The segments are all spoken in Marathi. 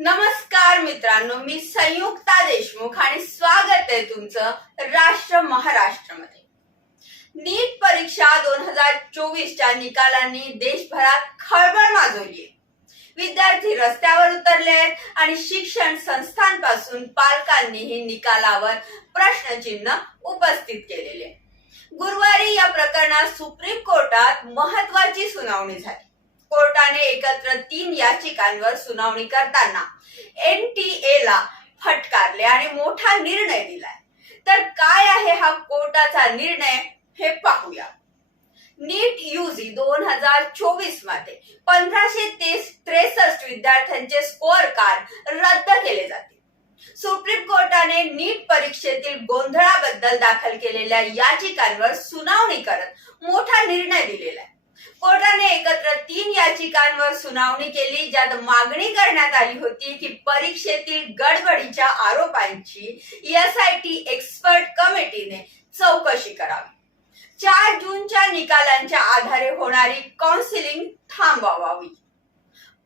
नमस्कार मित्रांनो मी संयुक्ता देशमुख आणि स्वागत आहे तुमचं राष्ट्र महाराष्ट्रमध्ये. नीट परीक्षा दोन हजार चोवीसच्या निकालांनी देशभरात खळबळ माजवली विद्यार्थी रस्त्यावर उतरले आहेत आणि शिक्षण संस्थांपासून पालकांनीही निकालावर प्रश्नचिन्ह उपस्थित केलेले गुरुवारी या प्रकरणात सुप्रीम कोर्टात महत्वाची सुनावणी झाली. कोर्टाने एकत्र तीन याचिकांवर सुनावणी करताना एनटीए ला फटकारले आणि मोठा निर्णय दिलाय. तर काय आहे हा कोर्टाचा निर्णय हे पाहूया. नीट युजी दोन हजार चोवीसमध्ये पंधराशे तेस त्रेसष्ट विद्यार्थ्यांचे स्कोअर कार्ड रद्द केले जाते. सुप्रीम कोर्टाने नीट परीक्षेतील गोंधळाबद्दल दाखल केलेल्या याचिकांवर सुनावणी करत मोठा निर्णय दिलेला आहे. कोर्टाने एकत्र तीन याचिकांवर सुनावणी केली ज्यात मागणी करण्यात आली होती की परीक्षेतील गडबडीच्या आरोपांची एसआयटी एक्सपर्ट कमिटीने चौकशी करावी. चार जूनच्या निकालांच्या आधारे होणारी काउन्सिलिंग थांबवावी.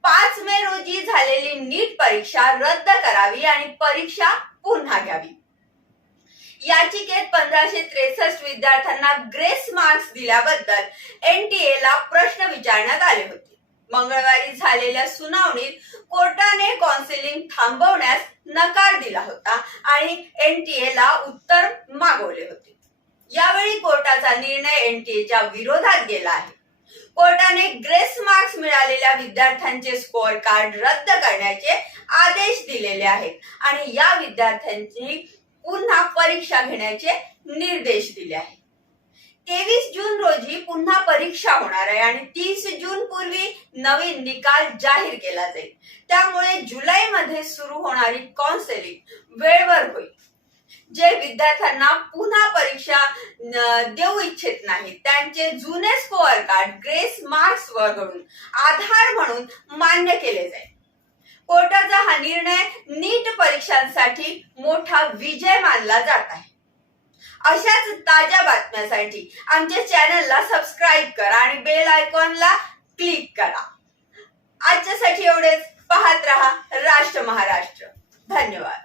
पाच मे रोजी झालेली नीट परीक्षा रद्द करावी आणि परीक्षा पुन्हा घ्यावी. याचिकेत पंधराशे त्रेसष्ट विद्यार्थ्यांना ग्रेस मार्क्स दिल्याबद्दल एनटीए ला प्रश्न विचारण्यात आले होते. मंगळवारी झालेल्या सुनावणीत कोर्टाने काउन्सिलिंग थांबवण्यास नकार दिला होता आणि एनटीए ला उत्तर मागवले होते. यावेळी कोर्टाचा निर्णय एनटीएच्या विरोधात गेला आहे. कोर्टाने ग्रेस मार्क्स मिळालेल्या विद्यार्थ्यांचे स्कोअर कार्ड रद्द करण्याचे आदेश दिलेले आहेत आणि या विद्यार्थ्यांची पुन्हा परीक्षा घेण्याचे निर्देश दिले आहेत. तेवीस जून रोजी पुन्हा परीक्षा होणार आहे आणि तीस जून पूर्वी नवीन निकाल जाहीर केला जाईल. त्यामुळे जुलैमध्ये सुरू होणारी काउन्सिलिंग वेळेवर होईल. जे विद्यार्थ्यांना पुन्हा परीक्षा देऊ इच्छित नाही त्यांचे जुने स्कोअर कार्ड ग्रेस मार्क्स वगळून आधार म्हणून मान्य केले जाईल. पोर्टल हा निर्णय नीट परीक्षांसाठी मोठा विजय मानला जात आहे. अशाच ताज्या बातम्यासाठी आमच्या चॅनलला सबस्क्राईब करा आणि बेल आयकॉनला क्लिक करा. आजच्यासाठी एवढेच. पाहत रहा राष्ट्र महाराष्ट्र. धन्यवाद.